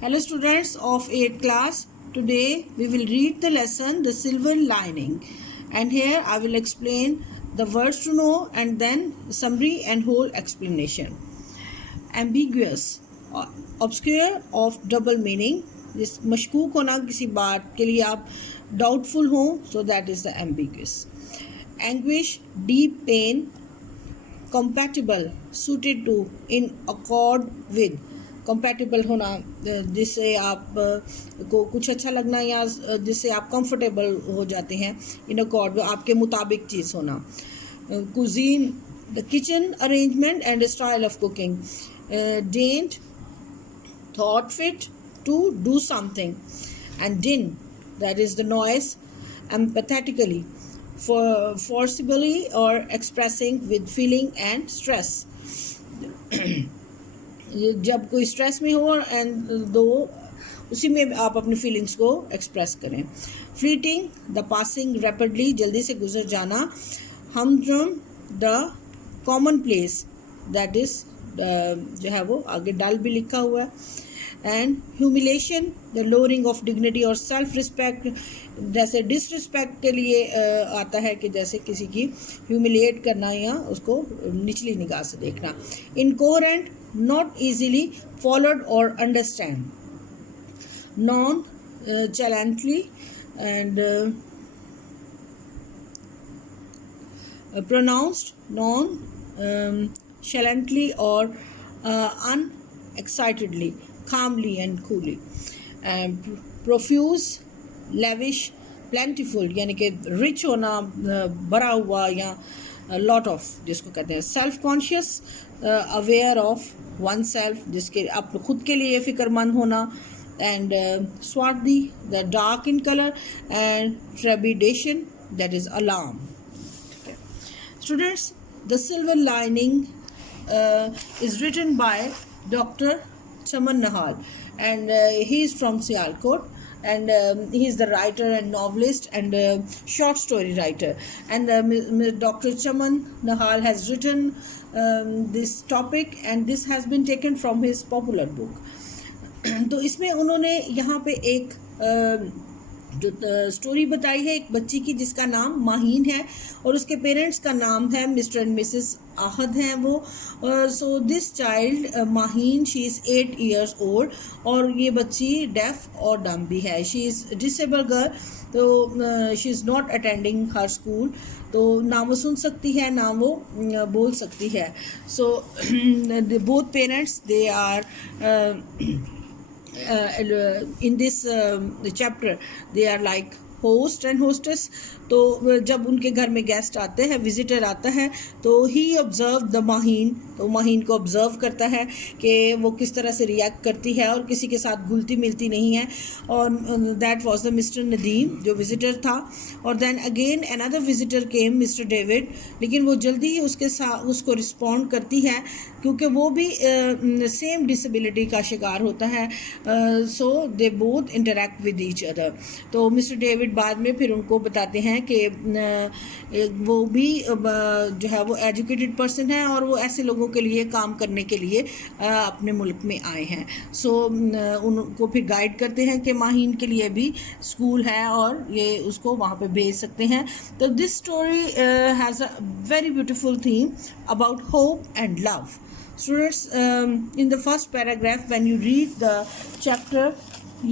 Hello students of 8th class. Today we will read the lesson The Silver Lining, and here I will explain the words to know and then summary and whole explanation. Ambiguous, obscure, of double meaning. जिस मशकूक होना किसी बात के लिए आप doubtful हो, so that is the ambiguous. Anguish, deep pain. Compatible, suited to, in accord with. Compatible होना जिससे आप को कुछ अच्छा लगना या जिससे आप कंफर्टेबल हो जाते हैं, इन अकॉर्ड आपके मुताबिक चीज़ होना. Cuisine, the kitchen arrangement and style of cooking. Didn't, thought fit to do something. And din, that is the noise. Empathetically, forcibly or expressing with feeling and stress. जब कोई स्ट्रेस में हो एंड दो उसी में आप अपनी फीलिंग्स को एक्सप्रेस करें. फ्लीटिंग, द पासिंग रैपिडली, जल्दी से गुजर जाना. हमड्रम, the common place, that is जो है वो आगे डल भी लिखा हुआ है. And humiliation, the lowering of dignity और सेल्फ रिस्पेक्ट. जैसे डिसरिस्पेक्ट के लिए आता है कि जैसे किसी की ह्यूमिलिएट करना या उसको निचली निगाह से देखना. Incoherent, not easily followed or understand. Nonchalantly and pronounced nonchalantly or unexcitedly, calmly and coolly. Profuse, lavish, plentiful, यानी कि rich होना, भरा हुआ या लॉट ऑफ जिसको कहते हैं. Self conscious, aware of one self, जिसके आप खुद के लिए फिक्रमंद होना. एंड स्वार्थी, the dark in colour. And trepidation, that is alarm. Students, the silver lining is written by Dr. Chaman Nahal, and he is from Sialkot, and he is the writer and novelist and short story writer. And Dr. Chaman Nahal has written this topic, and this has been taken from his popular book. तो इसमें उन्होंने यहाँ पे एक जो story बताई है एक बच्ची की जिसका नाम माहीन है और उसके पेरेंट्स का नाम है मिस्टर एंड मिसेस आहद हैं वो. So this child Maheen, she is 8 years old और ये बच्ची डेफ और डम भी है. शी इज़ डिसेबल गर्ल, तो she is not attending her school. तो ना वो सुन सकती है ना वो बोल सकती है. So both parents they are in this chapter they are like host and hostess. तो जब उनके घर में गेस्ट आते हैं, विजिटर आता है, तो ही ऑब्जर्व द माहीन, तो माहीन को ऑब्जर्व करता है कि वो किस तरह से रिएक्ट करती है और किसी के साथ घुलती मिलती नहीं है. और that was the mister Nadeem जो विजिटर था. और देन अगेन अनदर विजिटर केम, मिस्टर डेविड, लेकिन वो जल्दी ही उसके साथ उसको रिस्पॉन्ड करती है क्योंकि वो भी सेम डिसेबिलिटी का शिकार होता है. So they both interact with each other. तो मिस्टर डेविड बाद में फिर उनको बताते हैं कि वो भी जो है वो एजुकेटेड पर्सन है और वो ऐसे लोगों के लिए काम करने के लिए अपने मुल्क में आए हैं. सो उनको फिर गाइड करते हैं कि माहीन के लिए भी स्कूल है और ये उसको वहाँ पे भेज सकते हैं. तो this story has a very beautiful theme about hope and love. Students, in the first paragraph, when you read the chapter,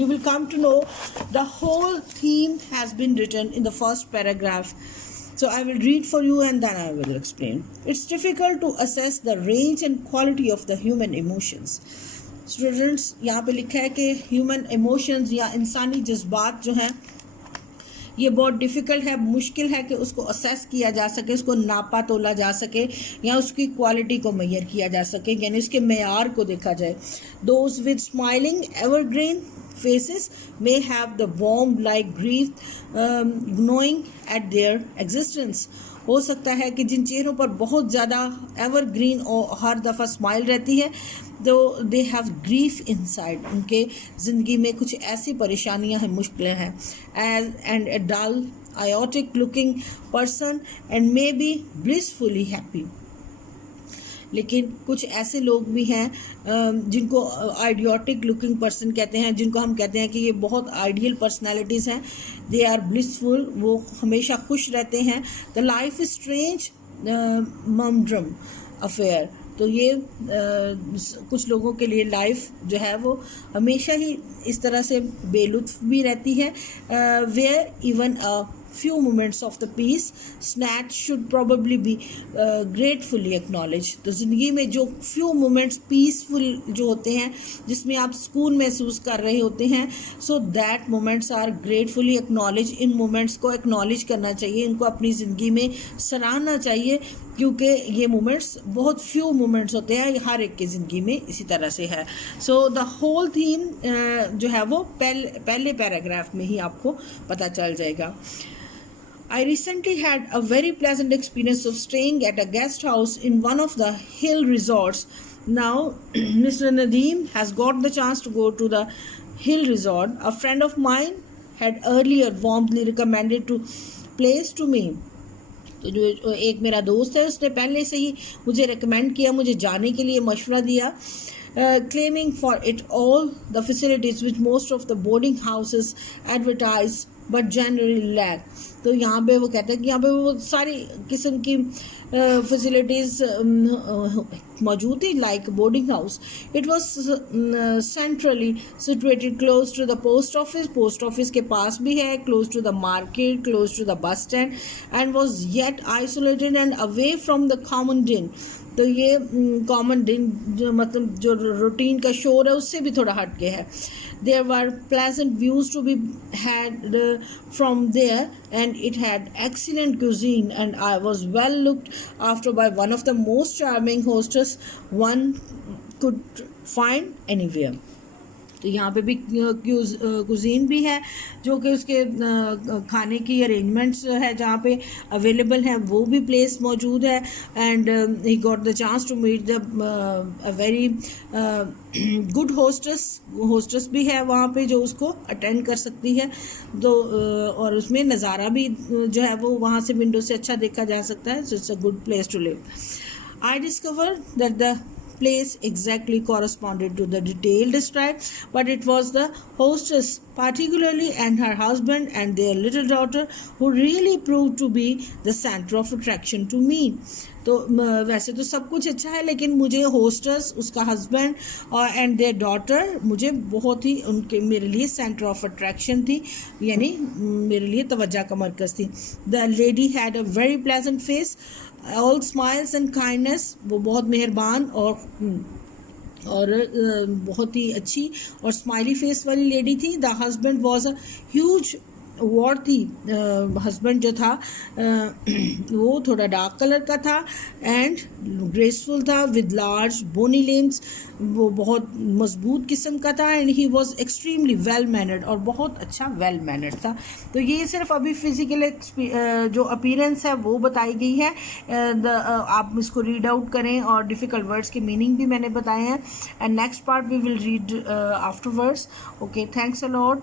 you will come to know the whole theme has been written in the first paragraph. So I will read for you and then I will explain. It's difficult to assess the range and quality of the human emotions. Students, यहाँ पे लिखा है कि human emotions या इंसानी जज्बात जो हैं ये बहुत डिफ़िकल्ट है, मुश्किल है कि उसको असेस किया जा सके, उसको नापा तोला जा सके या उसकी क्वालिटी को मेजर किया जा सके, यानी उसके मेयार को देखा जाए. Those with smiling evergreen faces may have the warm like grief gnawing at their existence. हो सकता है कि जिन चेहरों पर बहुत ज़्यादा एवरग्रीन और हर दफ़ा स्माइल रहती है, तो दे हैव ग्रीफ इनसाइड, उनके ज़िंदगी में कुछ ऐसी परेशानियां हैं, मुश्किलें हैं. And a dull idiotic looking person and may be blissfully happy. लेकिन कुछ ऐसे लोग भी हैं जिनको आइडियोटिक लुकिंग पर्सन कहते हैं, जिनको हम कहते हैं कि ये बहुत आइडियल पर्सनैलिटीज़ हैं, दे आर ब्लिसफुल, वो हमेशा खुश रहते हैं। The life is strange humdrum affair, तो ये कुछ लोगों के लिए लाइफ जो है वो हमेशा ही इस तरह से बेलुत्फ भी रहती है। Where even a few moments of the peace snatch should probably be gratefully acknowledged। तो ज़िंदगी में जो few moments peaceful जो होते हैं, जिसमें आप सुकून महसूस कर रहे होते हैं, so that moments are gratefully acknowledged। In moments को acknowledge करना चाहिए, इनको अपनी ज़िंदगी में सराहना चाहिए, क्योंकि ये मोमेंट्स बहुत फ्यू मोमेंट्स होते हैं, हर एक की ज़िंदगी में इसी तरह से है। सो द होल थीम जो है वो पहले पैराग्राफ में ही आपको पता चल जाएगा। I recently had a very pleasant experience of staying at a guest house in one of the hill resorts. Now, Mr. Nadeem has got the chance to go to the hill resort. A friend of mine had earlier warmly recommended to place to me. तो जो एक मेरा दोस्त है उसने पहले से ही मुझे रिकमेंड किया, मुझे जाने के लिए मशवरा दिया, claiming for it all the facilities which most of the boarding houses advertise but generally lack। तो यहाँ पे वो कहते हैं कि यहाँ पे वो सारी किस्म की फैसिलिटीज़ मौजूद थी, like boarding house. It was centrally situated close to the post office के पास भी है, close to the market, close to the bus stand, and was yet isolated and away from the common din. तो ये common दिन जो मतलब जो रूटीन का शोर है उससे भी थोड़ा हट के है। There were pleasant views to be had from there, and it had excellent cuisine, and I was well looked after by one of the most charming hostess one could find anywhere। तो यहाँ पे भी cuisine भी है जो कि उसके खाने की अरेंजमेंट्स है जहाँ पे अवेलेबल हैं, वो भी प्लेस मौजूद है। And he got the chance to meet the very good hostess भी है वहाँ पे जो उसको अटेंड कर सकती है। तो और उसमें नज़ारा भी जो है वो वहाँ से विंडो से अच्छा देखा जा सकता है। So it's a good place to live. I discover that the place exactly corresponded to the detail described, but it was the hostess particularly and her husband and their little daughter who really proved to be the center of attraction to me। तो वैसे तो सब कुछ अच्छा है, लेकिन मुझे hostess, उसका हस्बैंड और एंड देयर डॉटर मुझे बहुत ही उनके मेरे लिए सेंटर ऑफ अट्रैक्शन थी, यानी मेरे लिए तवज्जो का मरकज़ थी। The lady had a very pleasant face, all smiles and kindness. वो बहुत मेहरबान और बहुत ही अच्छी और स्माइली फेस वाली लेडी थी। The husband was a huge war थी। हस्बैंड जो था वो थोड़ा डार्क कलर का था एंड ग्रेसफुल था, विद लार्ज बोनी लिम्स। वो बहुत मजबूत किस्म का था and he was extremely well mannered, और बहुत अच्छा वेल मैनर्ड था। तो ये सिर्फ अभी फिजिकल जो अपीयरेंस है वो बताई गई है। आप इसको रीड आउट करें, और डिफ़िकल्ट वर्ड्स के मीनिंग भी मैंने बताए हैं। And next part we will read afterwards. Okay, thanks a lot.